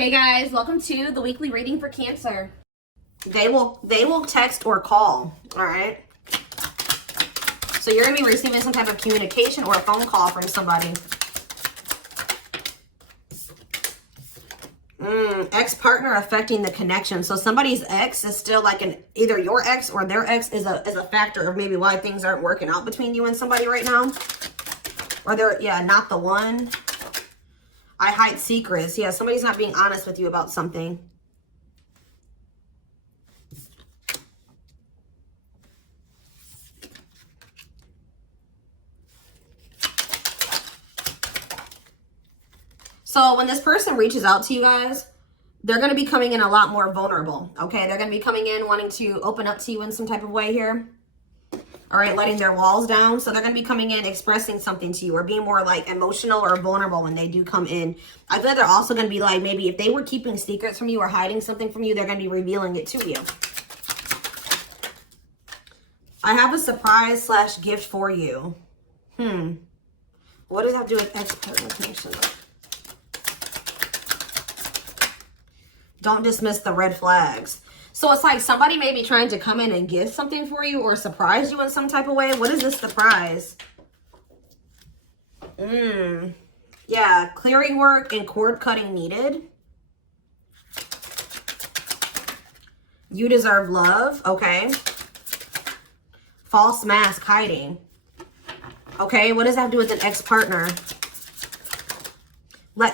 Hey guys, welcome to the weekly reading for Cancer. They will text or call, all right? So you're going to be receiving some type of communication or a phone call from somebody. Ex-partner affecting the connection. So somebody's ex is still like either your ex or their ex is a factor of maybe why things aren't working out between you and somebody right now. Or they're, yeah, not the one. I hide secrets. Yeah, somebody's not being honest with you about something. So when this person reaches out to you guys, they're going to be coming in a lot more vulnerable, okay? They're going to be coming in wanting to open up to you in some type of way here. All right, letting their walls down. So they're going to be coming in expressing something to you or being more like emotional or vulnerable when they do come in. I feel like they're also going to be like, maybe if they were keeping secrets from you or hiding something from you, they're going to be revealing it to you. I have a surprise / gift for you. What does that have to do with ex-partner connection? Don't dismiss the red flags. So it's like somebody may be trying to come in and give something for you or surprise you in some type of way. What is this surprise? Yeah, clearing work and cord cutting needed. You deserve love. Okay. False mask hiding. Okay, what does that have to do with an ex-partner?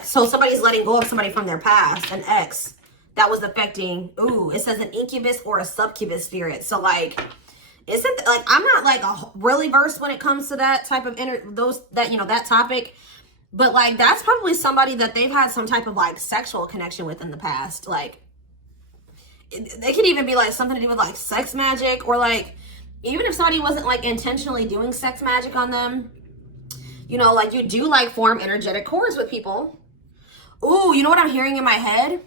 So somebody's letting go of somebody from their past, an ex. That was affecting, it says an incubus or a succubus spirit. So like, isn't like, I'm not like really versed when it comes to that type of that topic, but like, that's probably somebody that they've had some type of like sexual connection with in the past. Like they could even be like something to do with like sex magic, or like, even if somebody wasn't like intentionally doing sex magic on them, you know, like you do like form energetic cords with people. Ooh, you know what I'm hearing in my head?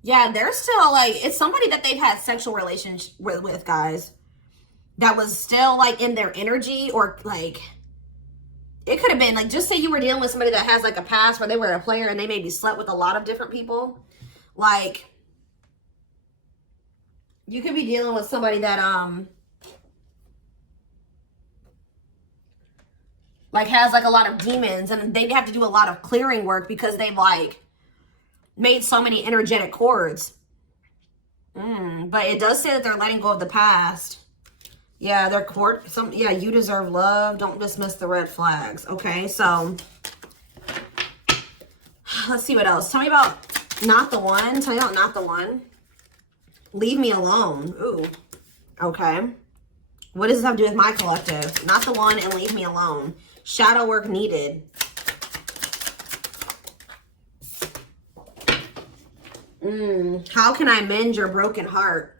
Yeah, they're still like, it's somebody that they've had sexual relations with, guys. That was still like in their energy, or like, it could have been like, just say you were dealing with somebody that has like a past where they were a player and they maybe slept with a lot of different people. Like, you could be dealing with somebody that, like has like a lot of demons, and they'd have to do a lot of clearing work because they've like made so many energetic cords. But it does say that they're letting go of the past. Yeah, they're yeah, you deserve love. Don't dismiss the red flags. Okay, so let's see what else. Tell me about not the one. Tell me about not the one. Leave me alone. Ooh. Okay. What does this have to do with my collective? Not the one and leave me alone. Shadow work needed. How can I mend your broken heart?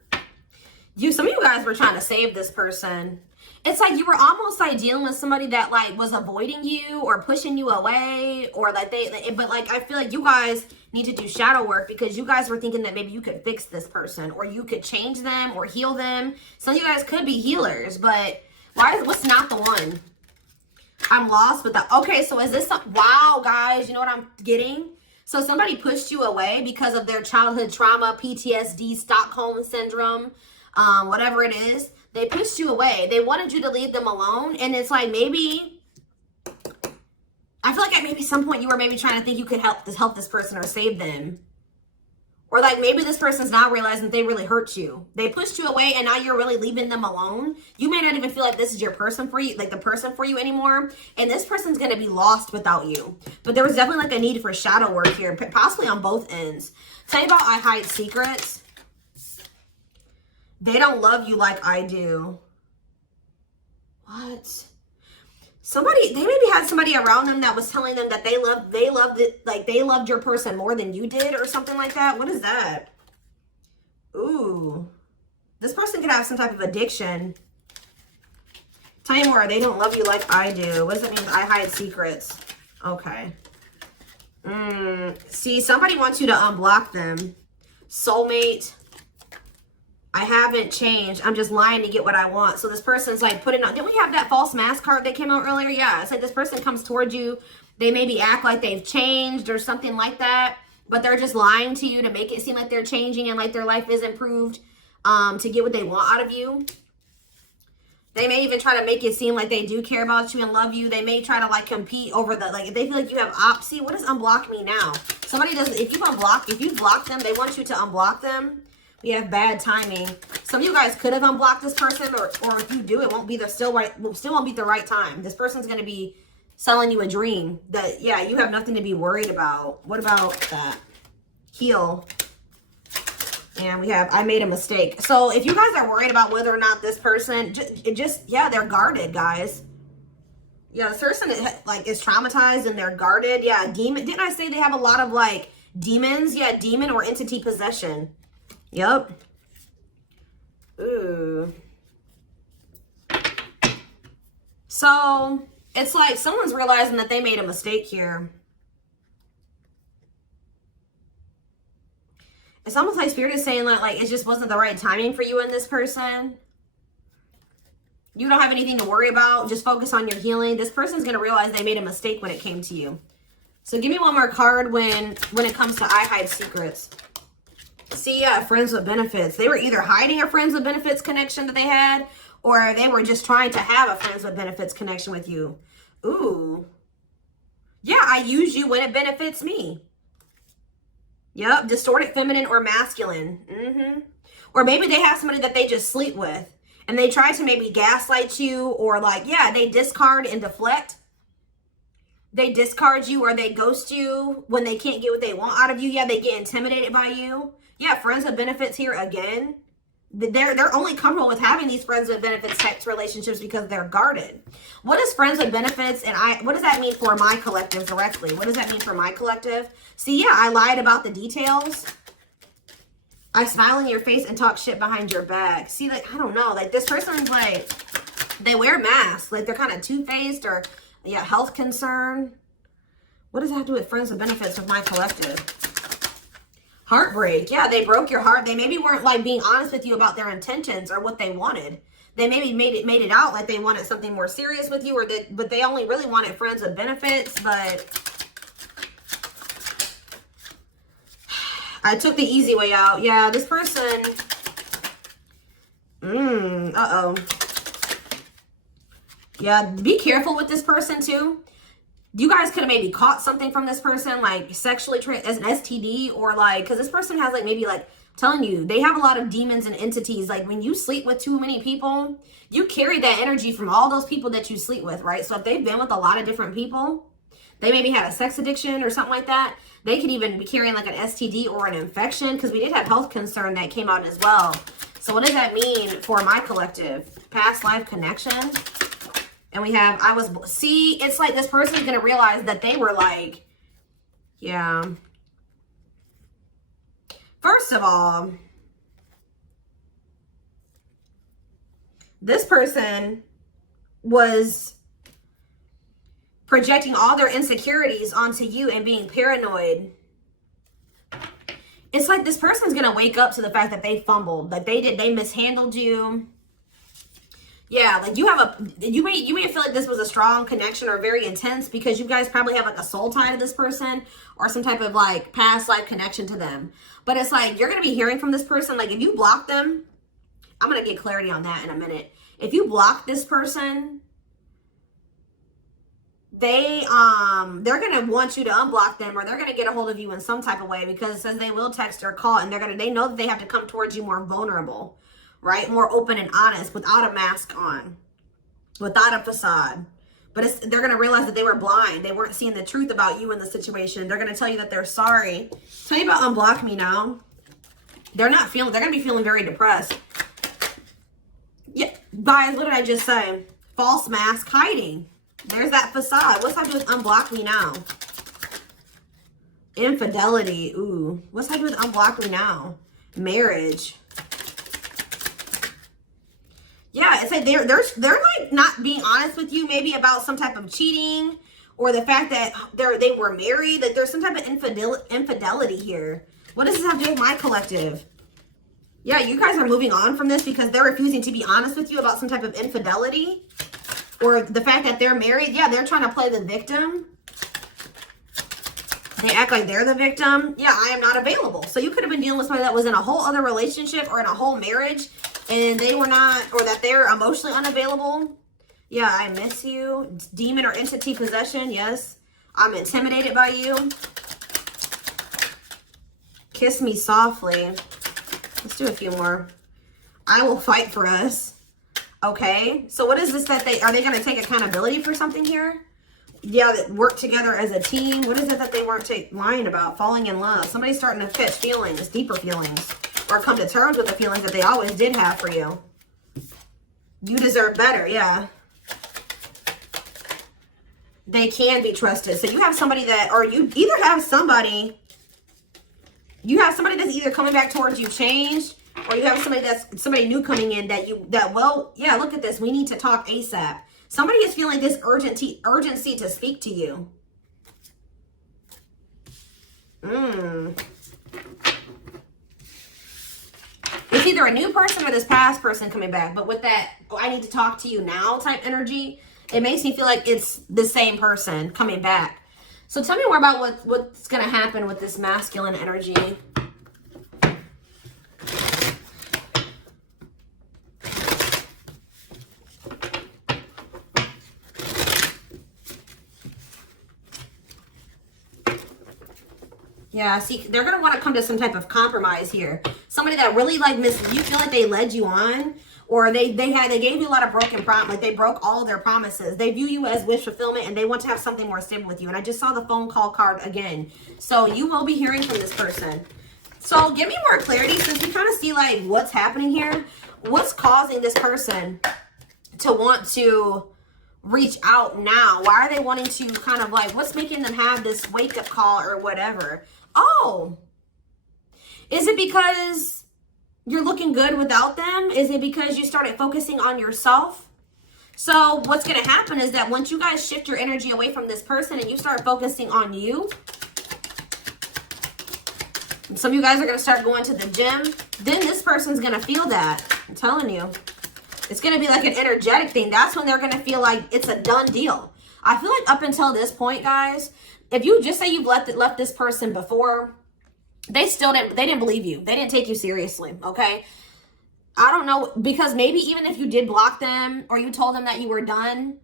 Some of you guys were trying to save this person. It's like you were almost like dealing with somebody that like was avoiding you or pushing you away, or like but like I feel like you guys need to do shadow work because you guys were thinking that maybe you could fix this person or you could change them or heal them. Some of you guys could be healers, but what's not the one? I'm lost with that. Okay, so is this wow, guys, you know what I'm getting? So somebody pushed you away because of their childhood trauma, PTSD, Stockholm syndrome, whatever it is. They pushed you away. They wanted you to leave them alone. And it's like, maybe, I feel like at maybe some point you were maybe trying to think you could help this person or save them. Or like maybe this person's not realizing that they really hurt you. They pushed you away and now you're really leaving them alone. You may not even feel like this is your person for you, like the person for you anymore. And this person's going to be lost without you. But there was definitely like a need for shadow work here, possibly on both ends. Tell you about I hide secrets. They don't love you like I do. What? They maybe had somebody around them that was telling them that they loved your person more than you did or something like that. What is that? Ooh. This person could have some type of addiction. Tell me more. They don't love you like I do. What does that mean? I hide secrets. Okay. See, somebody wants you to unblock them. Soulmate. I haven't changed. I'm just lying to get what I want. So this person's like putting on. Didn't we have that false mask card that came out earlier? Yeah. It's like this person comes towards you. They maybe act like they've changed or something like that. but they're just lying to you to make it seem like they're changing and like their life is improved, to get what they want out of you. They may even try to make it seem like they do care about you and love you. They may try to like compete over the, like if they feel like you have see, what does unblock me now? Somebody does, if you block them, they want you to unblock them. We have bad timing. Some of you guys could have unblocked this person, or if you do, it won't be the still won't be the right time. This person's going to be selling you a dream that, yeah, you have nothing to be worried about. What about that? Heal. And we have, I made a mistake. So if you guys are worried about whether or not this person, yeah, they're guarded, guys. Yeah, this person like is traumatized and they're guarded. Yeah, demon. Didn't I say they have a lot of like demons? Yeah, demon or entity possession. Yep. Ooh. So it's like someone's realizing that they made a mistake here. It's almost like Spirit is saying that like it just wasn't the right timing for you and this person. You don't have anything to worry about. Just focus on your healing. This person's going to realize they made a mistake when it came to you. So give me one more card when it comes to I hide secrets. See, yeah, friends with benefits. They were either hiding a friends with benefits connection that they had, or they were just trying to have a friends with benefits connection with you. Ooh. Yeah, I use you when it benefits me. Yep, distorted feminine or masculine. Or maybe they have somebody that they just sleep with, and they try to maybe gaslight you, or like, yeah, they discard and deflect. They discard you or they ghost you when they can't get what they want out of you. Yeah, they get intimidated by you. Yeah, friends with benefits here again. They're only comfortable with having these friends with benefits types relationships because they're guarded. What is friends with benefits, and what does that mean for my collective directly? What does that mean for my collective? See, yeah, I lied about the details. I smile in your face and talk shit behind your back. See, like, I don't know, like this person's like, they wear masks, like they're kind of two-faced, or yeah, health concern. What does that have to do with friends with benefits with my collective? Heartbreak. Yeah, they broke your heart. They maybe weren't like being honest with you about their intentions or what they wanted. They maybe made it out like they wanted something more serious with you, or but they only really wanted friends with benefits. But I took the easy way out. Yeah, this person. Uh-oh. Yeah, be careful with this person too. You guys could have maybe caught something from this person, like sexually as an STD, or like, because this person has like maybe like, telling you, they have a lot of demons and entities. Like when you sleep with too many people, you carry that energy from all those people that you sleep with, right? So if they've been with a lot of different people, they maybe had a sex addiction or something like that. They could even be carrying like an STD or an infection, because we did have health concern that came out as well. So what does that mean for my collective? Past life connection. And we have, see, it's like this person's going to realize that they were like, yeah. First of all, this person was projecting all their insecurities onto you and being paranoid. It's like this person's going to wake up to the fact that they fumbled, that they mishandled you. Yeah, like you may feel like this was a strong connection or very intense, because you guys probably have like a soul tie to this person or some type of like past life connection to them. But it's like you're going to be hearing from this person. Like if you block them, I'm going to get clarity on that in a minute. If you block this person, they're going to want you to unblock them, or they're going to get a hold of you in some type of way, because it says they will text or call, and they know that they have to come towards you more vulnerable. Right? More open and honest, without a mask on, without a facade. But they're going to realize that they were blind. They weren't seeing the truth about you in the situation. They're going to tell you that they're sorry. Tell you about unblock me now. They're going to be feeling very depressed. Yeah, guys, what did I just say? False mask hiding. There's that facade. What's happening with unblock me now? Infidelity. Ooh. What's happening with unblock me now? Marriage. Yeah, it's like they're like not being honest with you, maybe about some type of cheating, or the fact that they were married. That there's some type of infidelity here. What does this have to do with my collective? Yeah, you guys are moving on from this because they're refusing to be honest with you about some type of infidelity, or the fact that they're married. Yeah, they're trying to play the victim. They act like they're the victim. Yeah, I am not available. So you could have been dealing with somebody that was in a whole other relationship or in a whole marriage and they were not, or that they're emotionally unavailable. Yeah, I miss you. Demon or entity possession. Yes. I'm intimidated by you. Kiss me softly. Let's do a few more. I will fight for us. Okay. So what is this that are they going to take accountability for something here? Yeah, that work together as a team. What is it that they weren't lying about? Falling in love. Somebody's starting to catch feelings, deeper feelings, or come to terms with the feelings that they always did have for you. You deserve better. Yeah. They can be trusted. So you have somebody that, or you either have somebody, that's either coming back towards you changed, or you have somebody new coming in well, yeah, look at this. We need to talk ASAP. Somebody is feeling this urgency to speak to you. It's either a new person or this past person coming back. But with that, I need to talk to you now type energy, it makes me feel like it's the same person coming back. So tell me more about what's going to happen with this masculine energy. Yeah, see, they're going to want to come to some type of compromise here. Somebody that really you feel like they led you on, or they gave you a lot of broken promise, like they broke all of their promises. They view you as wish fulfillment and they want to have something more stable with you. And I just saw the phone call card again. So you will be hearing from this person. So give me more clarity since we kind of see like what's happening here. What's causing this person to want to reach out now? Why are they wanting to kind of like, what's making them have this wake up call or whatever? Oh, is it because you're looking good without them? Is it because you started focusing on yourself? So what's going to happen is that once you guys shift your energy away from this person and you start focusing on you, some of you guys are going to start going to the gym. Then this person's going to feel that. I'm telling you. It's going to be like an energetic thing. That's when they're going to feel like it's a done deal. I feel like up until this point, guys, if you just say you've left this person before, they didn't believe you. They didn't take you seriously, okay? I don't know, because maybe even if you did block them or you told them that you were done,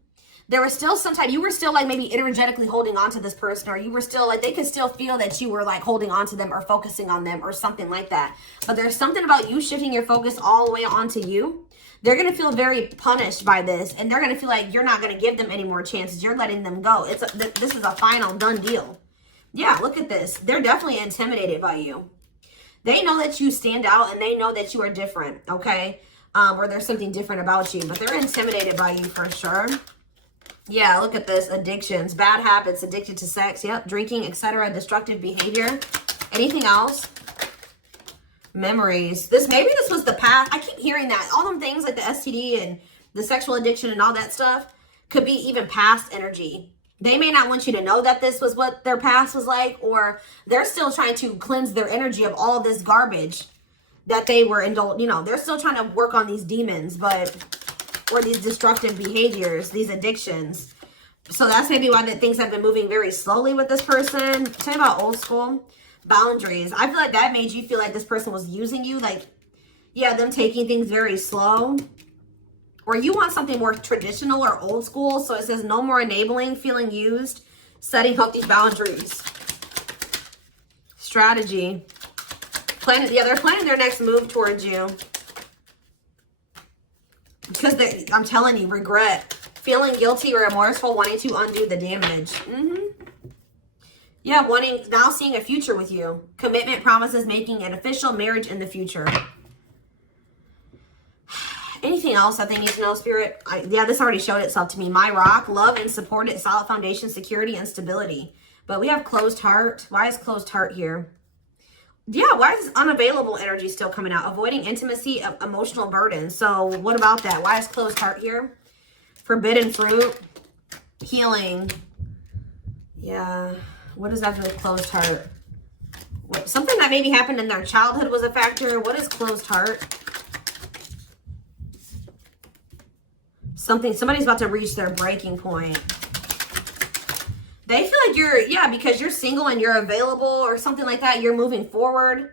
there was still you were still like maybe energetically holding on to this person, or you were still like, they could still feel that you were like holding on to them or focusing on them or something like that. But there's something about you shifting your focus all the way onto you. They're going to feel very punished by this, and they're going to feel like you're not going to give them any more chances. You're letting them go. This is a final done deal. Yeah, look at this. They're definitely intimidated by you. They know that you stand out, and they know that you are different, okay? Or there's something different about you, but they're intimidated by you for sure. Yeah, look at this. Addictions, bad habits, addicted to sex, yep, drinking, etc., destructive behavior. Anything else? Memories. Maybe this was the past. I keep hearing that. All them things like the STD and the sexual addiction and all that stuff could be even past energy. They may not want you to know that this was what their past was like, or they're still trying to cleanse their energy of all this garbage that they were indulged. You know, they're still trying to work on these demons, or these destructive behaviors, these addictions. So that's maybe why things have been moving very slowly with this person. Tell me about old school. Boundaries. I feel like that made you feel like this person was using you. Like, yeah, them taking things very slow. Or you want something more traditional or old school. So it says no more enabling, feeling used, setting up these boundaries. Strategy. They're planning their next move towards you. Because I'm telling you, regret. Feeling guilty or remorseful, wanting to undo the damage. Yeah, now seeing a future with you. Commitment, promises, making an official marriage in the future. Anything else that they need to know, Spirit? Yeah, this already showed itself to me. My rock, love and support it, solid foundation, security, and stability. But we have closed heart. Why is closed heart here? Yeah, why is unavailable energy still coming out? Avoiding intimacy, emotional burden. So what about that? Why is closed heart here? Forbidden fruit, healing. Yeah. What does that do with closed heart? Something that maybe happened in their childhood was a factor. What is closed heart? Somebody's about to reach their breaking point. They feel like you're, yeah, because you're single and you're available or something like that. You're moving forward.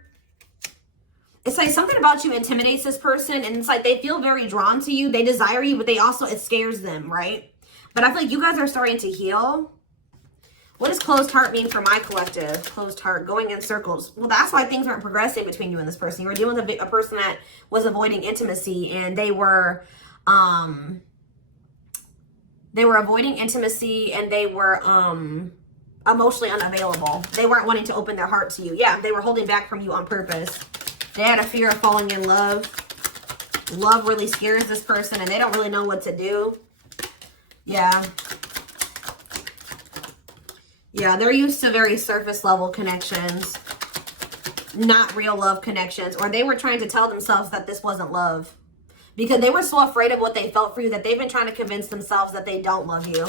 It's like something about you intimidates this person, and it's like they feel very drawn to you. They desire you, but they also, it scares them, right? But I feel like you guys are starting to heal. What does closed heart mean for my collective? Closed heart, going in circles. Well, that's why things aren't progressing between you and this person. You were dealing with a person that was avoiding intimacy, and they were avoiding intimacy, and they were emotionally unavailable. They weren't wanting to open their heart to you. Yeah, they were holding back from you on purpose. They had a fear of falling in love. Love really scares this person, and they don't really know what to do. Yeah. Yeah, they're used to very surface level connections, not real love connections. Or they were trying to tell themselves that this wasn't love, because they were so afraid of what they felt for you that they've been trying to convince themselves that they don't love you.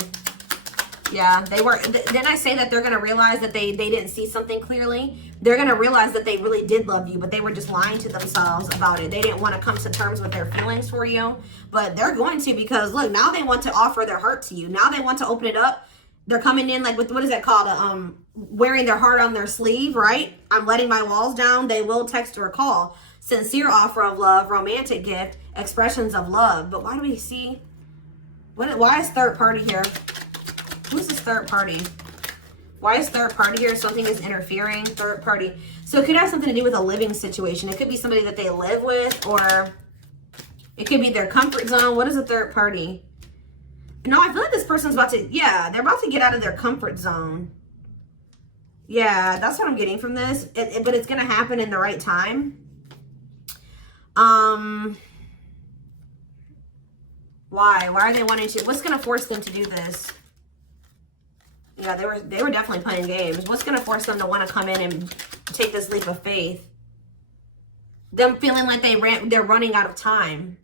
Yeah, they were. Then I say that they're going to realize that they didn't see something clearly. They're going to realize that they really did love you, but they were just lying to themselves about it. They didn't want to come to terms with their feelings for you, but they're going to, because look, now they want to offer their heart to you. Now they want to open it up. They're coming in like with, what is that called? Wearing their heart on their sleeve, right? I'm letting my walls down. They will text or call. Sincere offer of love, romantic gift, expressions of love. But why do we see, why is third party here? Who's this third party? Why is third party here? Something is interfering. Third party. So it could have something to do with a living situation. It could be somebody that they live with, or it could be their comfort zone. What is a third party? No, I feel like this person's about to, yeah, they're about to get out of their comfort zone. Yeah, that's what I'm getting from this. But it's going to happen in the right time. Why? Why are they wanting to? What's going to force them to do this? Yeah, they were definitely playing games. What's going to force them to want to come in and take this leap of faith? Them feeling like they're running out of time.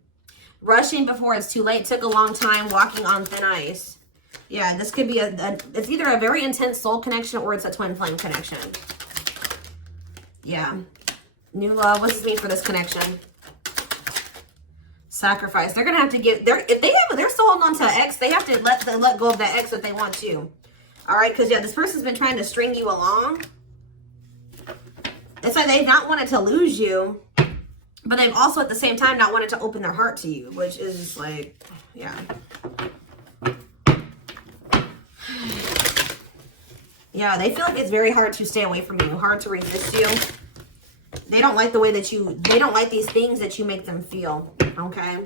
Rushing before it's too late. Took a long time. Walking on thin ice. Yeah, this could be it's either a very intense soul connection or it's a twin flame connection. Yeah. New love. What does this mean for this connection? Sacrifice. They're going to have to give, if they're still holding on to an ex, they have to let go of that ex if they want to. All right, because, yeah, this person's been trying to string you along. It's like they've not wanted to lose you, but they've also, at the same time, not wanted to open their heart to you, which is just like, yeah. Yeah, they feel like it's very hard to stay away from you, hard to resist you. They don't like the way that they don't like these things that you make them feel, okay?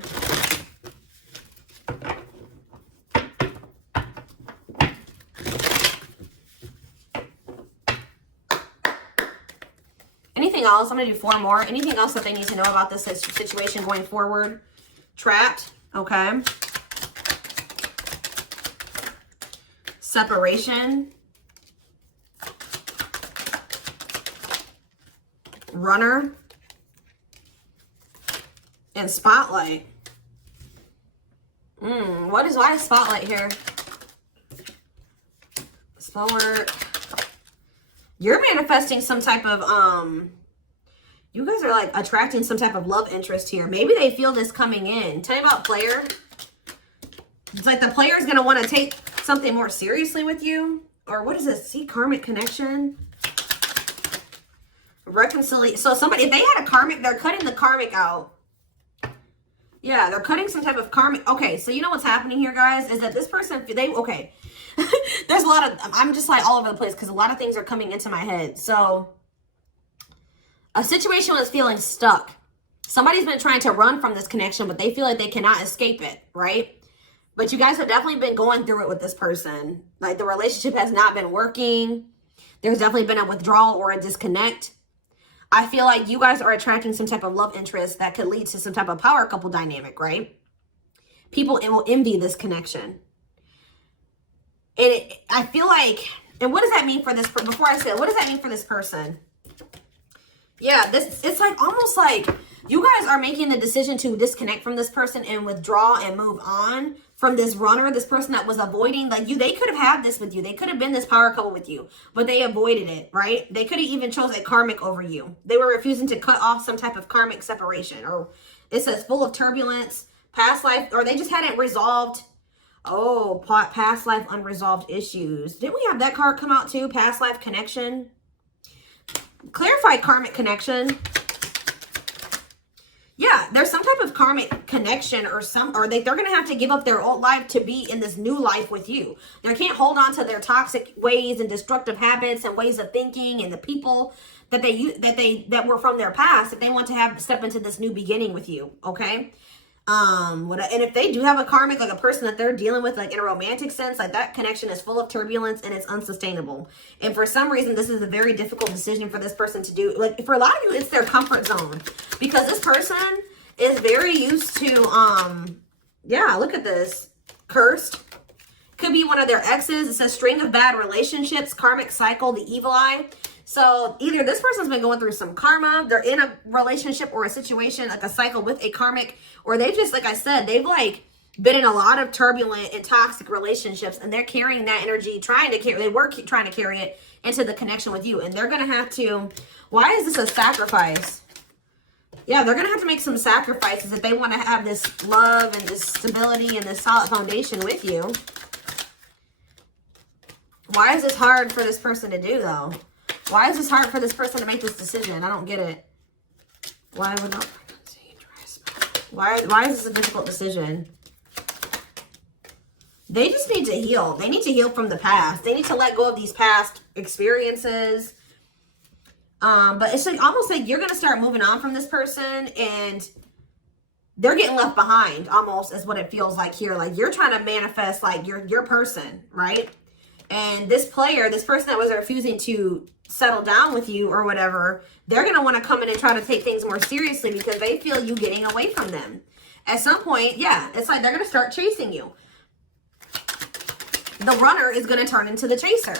Anything else? I'm going to do 4 more. Anything else that they need to know about this situation going forward? Trapped. Okay. Separation. Runner. And spotlight. Why is spotlight here? Spell work. You're manifesting some type of, you guys are like attracting some type of love interest here. Maybe they feel this coming in. Tell me about player. It's like the player is going to want to take something more seriously with you. Or what is this? See, karmic connection. Reconciliation. So somebody, if they had a karmic, they're cutting the karmic out. Yeah, they're cutting some type of karmic. Okay, so you know what's happening here, guys, is that this person, okay. There's a lot of, I'm just like all over the place because a lot of things are coming into my head. So a situation was feeling stuck. Somebody's been trying to run from this connection, but they feel like they cannot escape it, right? But you guys have definitely been going through it with this person. Like the relationship has not been working. There's definitely been a withdrawal or a disconnect. I feel like you guys are attracting some type of love interest that could lead to some type of power couple dynamic, right? People will envy this connection. And I feel like, and what does that mean for this, before I say it, what does that mean for this person? Yeah, it's like almost like you guys are making the decision to disconnect from this person and withdraw and move on from this runner, this person that was avoiding, like they could have had this with you. They could have been this power couple with you, but they avoided it, right? They could have even chose a karmic over you. They were refusing to cut off some type of karmic separation, or it says full of turbulence, past life, or they just hadn't resolved Oh, past life unresolved issues. Didn't we have that card come out too? Past life connection. Clarify karmic connection. Yeah, there's some type of karmic connection or they're going to have to give up their old life to be in this new life with you. They can't hold on to their toxic ways and destructive habits and ways of thinking and the people that were from their past if they want to step into this new beginning with you, okay? And if they do have a karmic, like a person that they're dealing with, like in a romantic sense, like that connection is full of turbulence and it's unsustainable. And for some reason, this is a very difficult decision for this person to do. Like for a lot of you, it's their comfort zone because this person is very used to, yeah, look at this. Cursed. Could be one of their exes. It says string of bad relationships, karmic cycle, the evil eye. So either this person's been going through some karma, they're in a relationship or a situation, like a cycle with a karmic, or they just, like I said, they've like been in a lot of turbulent and toxic relationships and they're carrying that energy, trying to carry it into the connection with you. And they're going to have to, why is this a sacrifice? Yeah, they're going to have to make some sacrifices if they want to have this love and this stability and this solid foundation with you. Why is this hard for this person to do though? Why is this hard for this person to make this decision? I don't get it. Why would not? Why is this a difficult decision? They just need to heal. They need to heal from the past. They need to let go of these past experiences. But it's like almost like you're gonna start moving on from this person and they're getting left behind almost is what it feels like here. Like you're trying to manifest like your person, right? And this person that was refusing to settle down with you or whatever, they're going to want to come in and try to take things more seriously because they feel you getting away from them. At some point, yeah, it's like they're going to start chasing you. The runner is going to turn into the chaser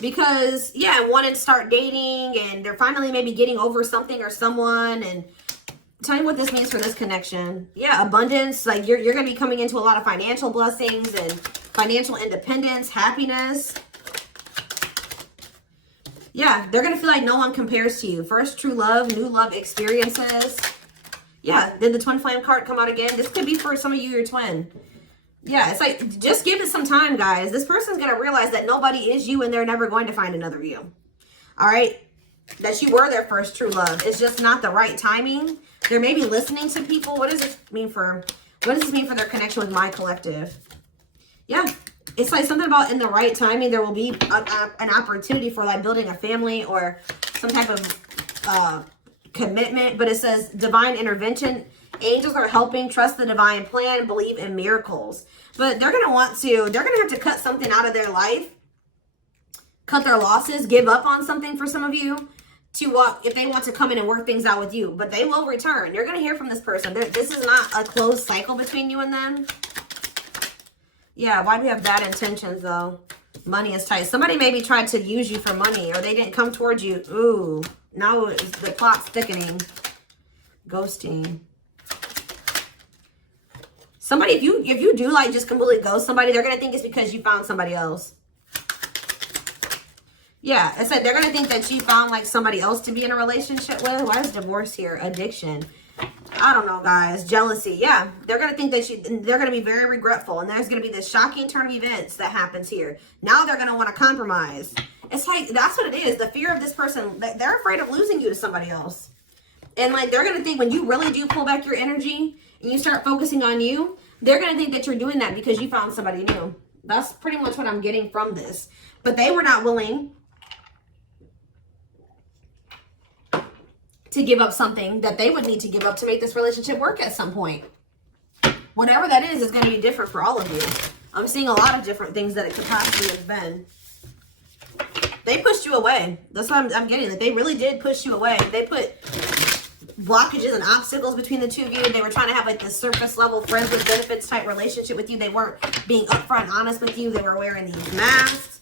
because, yeah, want to start dating and they're finally maybe getting over something or someone. And tell me what this means for this connection. Yeah, abundance. Like you're going to be coming into a lot of financial blessings and financial independence, happiness. Yeah, they're going to feel like no one compares to you. First true love, new love experiences. Yeah, did the twin flame card come out again? This could be for some of you, your twin. Yeah, it's like, just give it some time, guys. This person's going to realize that nobody is you and they're never going to find another you. All right? That you were their first true love. It's just not the right timing. They're maybe listening to people. What does this mean for their connection with my collective? Yeah. It's like something about in the right timing, there will be an opportunity for like building a family or some type of commitment. But it says divine intervention. Angels are helping. Trust the divine plan. Believe in miracles. But they're going to have to cut something out of their life. Cut their losses. Give up on something for some of you. If they want to come in and work things out with you. But they will return. You're going to hear from this person. This is not a closed cycle between you and them. Yeah, why do we have bad intentions, though? Money is tight. Somebody maybe tried to use you for money, or they didn't come towards you. Ooh, now the plot's thickening. Ghosting. Somebody, if you do, like, just completely ghost somebody, they're going to think it's because you found somebody else. Yeah, it's like they're going to think that you found, like, somebody else to be in a relationship with. Why is divorce here? Addiction. I don't know, guys. Jealousy. Yeah, they're going to think that they're going to be very regretful. And there's going to be this shocking turn of events that happens here. Now they're going to want to compromise. It's like, that's what it is. The fear of this person, they're afraid of losing you to somebody else. And like, they're going to think when you really do pull back your energy and you start focusing on you, they're going to think that you're doing that because you found somebody new. That's pretty much what I'm getting from this. But they were not willing to give up something that they would need to give up to make this relationship work at some point. Whatever that is going to be different for all of you. I'm seeing a lot of different things that it could possibly have been. They pushed you away. That's what I'm getting. That they really did push you away. They put blockages and obstacles between the two of you. They were trying to have like this surface level friends with benefits type relationship with you. They weren't being upfront and honest with you. They were wearing these masks.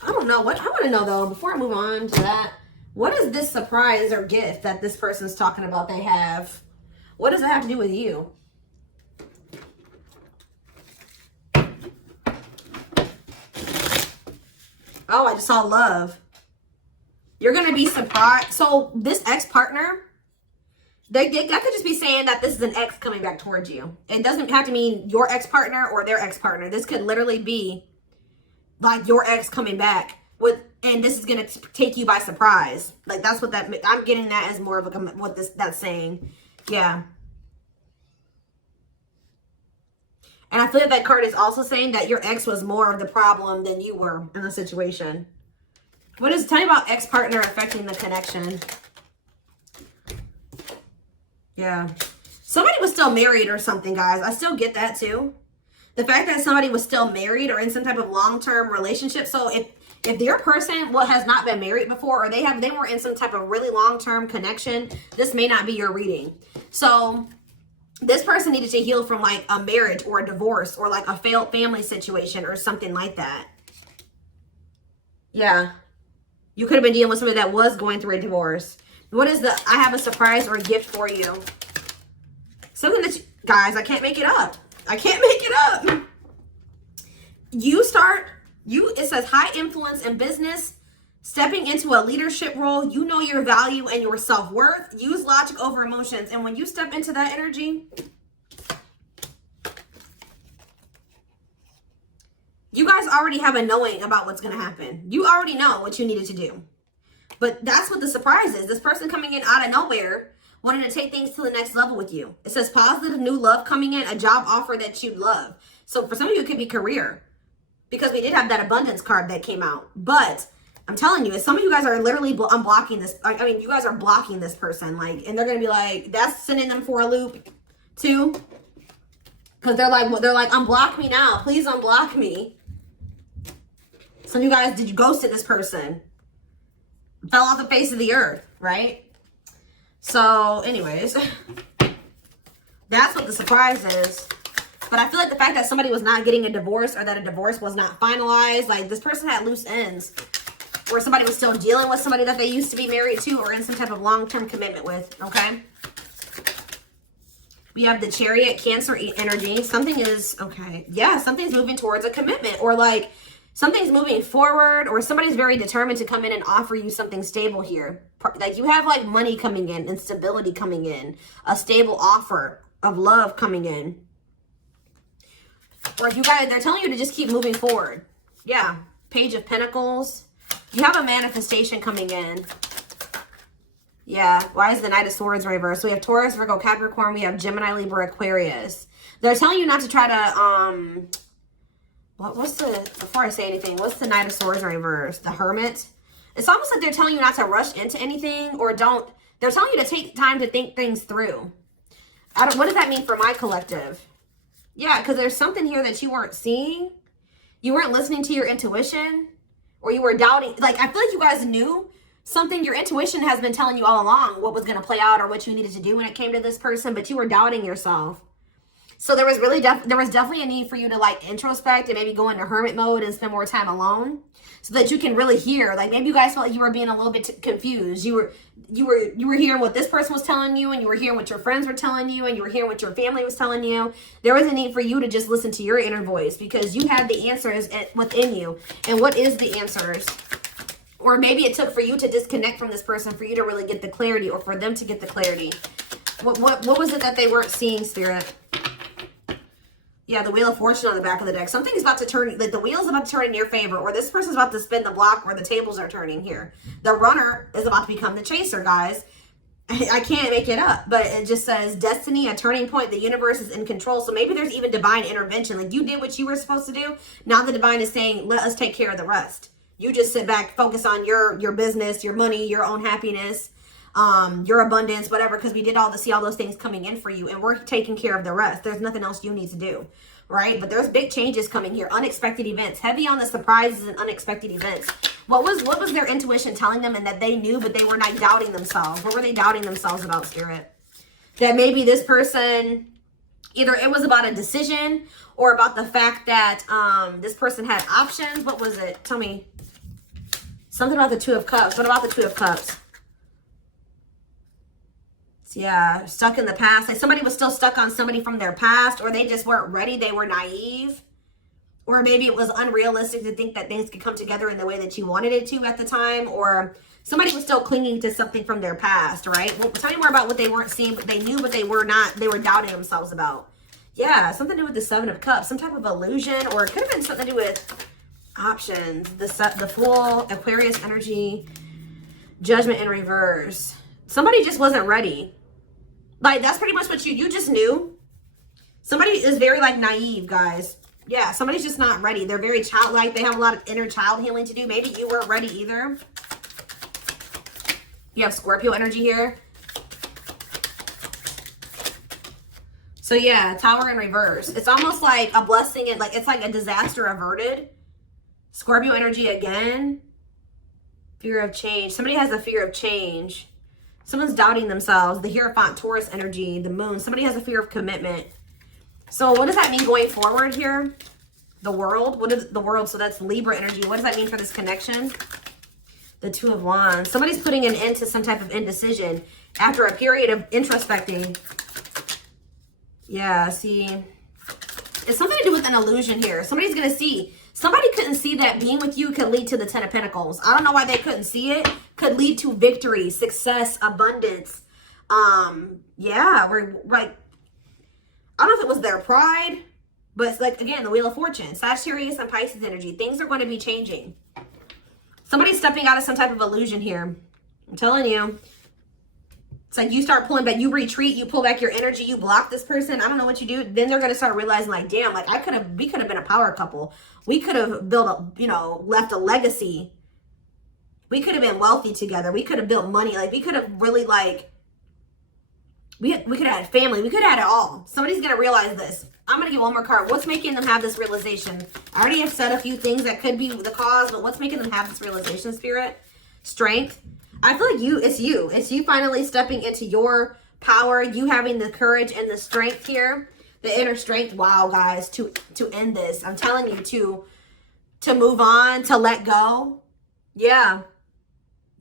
I don't know what I want to know though, before I move on to that, what is this surprise or gift that this person's talking about they have? What does it have to do with you? Oh, I just saw love. You're going to be surprised. So this ex-partner That could just be saying that this is an ex coming back towards you. It doesn't have to mean your ex-partner or their ex-partner. This could literally be like your ex coming back with, and this is going to take you by surprise. Like that's what that, I'm getting that as more of a, what that's saying. Yeah. And I feel like that card is also saying that your ex was more of the problem than you were in the situation. What is, tell me about ex-partner affecting the connection. Yeah. Somebody was still married or something, guys. I still get that too. The fact that somebody was still married or in some type of long-term relationship. So if their person has not been married before, or they were in some type of really long-term connection, this may not be your reading. So this person needed to heal from like a marriage or a divorce or like a failed family situation or something like that. Yeah. You could have been dealing with somebody that was going through a divorce. What is the, I have a surprise or a gift for you. Something that you, guys, I can't make it up. I can't make it up. It says high influence in business, stepping into a leadership role. You know your value and your self-worth. Use logic over emotions. And when you step into that energy, you guys already have a knowing about what's going to happen. You already know what you needed to do. But that's what the surprise is. This person coming in out of nowhere, wanting to take things to the next level with you. It says positive new love coming in, a job offer that you love. So for some of you, it could be career. Because we did have that abundance card that came out. But I'm telling you, some of you guys are literally unblocking this. I mean, you guys are blocking this person. Like, and they're going to be like, that's sending them for a loop too. Because they're like, unblock me now. Please unblock me. Some of you guys, did you ghosted this person? Fell off the face of the earth, right? So, anyways, that's what the surprise is. But I feel like the fact that somebody was not getting a divorce or that a divorce was not finalized, like this person had loose ends. Or somebody was still dealing with somebody that they used to be married to or in some type of long-term commitment with, okay? We have the Chariot, Cancer energy. Something is, okay, yeah, something's moving towards a commitment, or like something's moving forward, or somebody's very determined to come in and offer you something stable here. Like you have like money coming in and stability coming in, a stable offer of love coming in. Or if you guys, they're telling you to just keep moving forward. Yeah, Page of Pentacles. You have a manifestation coming in. Yeah, why is the Knight of Swords reversed? So we have Taurus, Virgo, Capricorn. We have Gemini, Libra, Aquarius. They're telling you not to try to, before I say anything, what's the Knight of Swords reversed? The Hermit. It's almost like they're telling you not to rush into anything, or they're telling you to take time to think things through. What does that mean for my collective? Yeah, because there's something here that you weren't seeing. You weren't listening to your intuition, or you were doubting. Like, I feel like you guys knew something. Your intuition has been telling you all along what was going to play out or what you needed to do when it came to this person, but you were doubting yourself. So there was definitely a need for you to like introspect and maybe go into hermit mode and spend more time alone, so that you can really hear. Like maybe you guys felt like you were being a little bit confused. You were hearing what this person was telling you, and you were hearing what your friends were telling you, and you were hearing what your family was telling you. There was a need for you to just listen to your inner voice, because you had the answers within you. And what is the answers? Or maybe it took for you to disconnect from this person for you to really get the clarity, or for them to get the clarity. What was it that they weren't seeing, Spirit? Yeah, the Wheel of Fortune on the back of the deck. Something's about to turn, like the wheel's about to turn in your favor, or this person's about to spin the block, or the tables are turning here. The runner is about to become the chaser, guys. I can't make it up, but it just says destiny, a turning point. The universe is in control. So maybe there's even divine intervention. Like you did what you were supposed to do. Now the divine is saying, let us take care of the rest. You just sit back, focus on your business, your money, your own happiness, your abundance, whatever, because we did see all those things coming in for you, and we're taking care of the rest. There's nothing else you need to do, right? But there's big changes coming here, unexpected events, heavy on the surprises and unexpected events. What was their intuition telling them, and that they knew, but they were not doubting themselves? What were they doubting themselves about, Spirit? That maybe this person, either it was about a decision or about the fact that this person had options. What was it? Tell me. Something about the Two of Cups. What about the Two of Cups? Yeah, stuck in the past. Like somebody was still stuck on somebody from their past, or they just weren't ready. They were naive. Or maybe it was unrealistic to think that things could come together in the way that you wanted it to at the time. Or somebody was still clinging to something from their past, right? Well, tell me more about what they weren't seeing, but they knew, but they were not. They were doubting themselves about. Yeah, something to do with the Seven of Cups. Some type of illusion. Or it could have been something to do with options. The Fool, Aquarius energy, Judgment in reverse. Somebody just wasn't ready. Like, that's pretty much what you just knew. Somebody is very, like, naive, guys. Yeah, somebody's just not ready. They're very childlike. They have a lot of inner child healing to do. Maybe you weren't ready either. You have Scorpio energy here. So, yeah, Tower in reverse. It's almost like a blessing. It's like a disaster averted. Scorpio energy again. Fear of change. Somebody has a fear of change. Someone's doubting themselves. The Hierophant, Taurus energy, the moon. Somebody has a fear of commitment. So what does that mean going forward here? The world. What is the world? So that's Libra energy. What does that mean for this connection? The Two of Wands. Somebody's putting an end to some type of indecision after a period of introspecting. Yeah, see. It's something to do with an illusion here. Somebody's going to see. Somebody couldn't see that being with you could lead to the Ten of Pentacles. I don't know why they couldn't see it. Could lead to victory, success, abundance. Yeah, we're like, I don't know if it was their pride, but it's like, again, the Wheel of Fortune. Sagittarius and Pisces energy. Things are going to be changing. Somebody's stepping out of some type of illusion here. I'm telling you. It's like you start pulling back. You retreat. You pull back your energy. You block this person. I don't know what you do. Then they're going to start realizing, like, damn, like, we could have been a power couple. We could have built left a legacy. We could have been wealthy together. We could have built money. Like, we could have really, like, we could have had family. We could have had it all. Somebody's going to realize this. I'm going to get one more card. What's making them have this realization? I already have said a few things that could be the cause, but what's making them have this realization, Spirit? Strength. I feel like it's you. It's you finally stepping into your power. You having the courage and the strength here. The inner strength. Wow, guys, to end this. I'm telling you to move on, to let go. Yeah.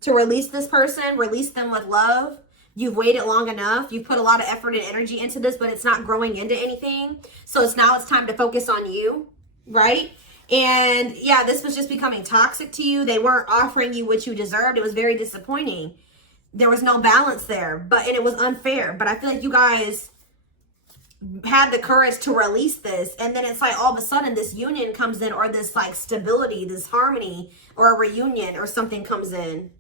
To release this person, release them with love. You've waited long enough. You've put a lot of effort and energy into this, but it's not growing into anything. So it's time to focus on you, right? And yeah, this was just becoming toxic to you. They weren't offering you what you deserved. It was very disappointing. There was no balance there, and it was unfair. But I feel like you guys had the courage to release this. And then it's like all of a sudden this union comes in, or this like stability, this harmony, or a reunion or something comes in.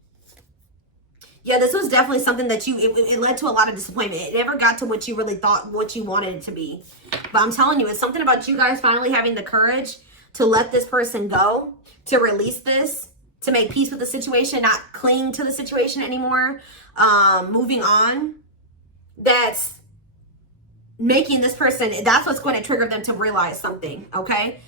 Yeah, this was definitely something that it led to a lot of disappointment. It never got to what you really thought, what you wanted it to be. But I'm telling you, it's something about you guys finally having the courage to let this person go, to release this, to make peace with the situation, not cling to the situation anymore, moving on. That's making this person, that's what's going to trigger them to realize something, okay?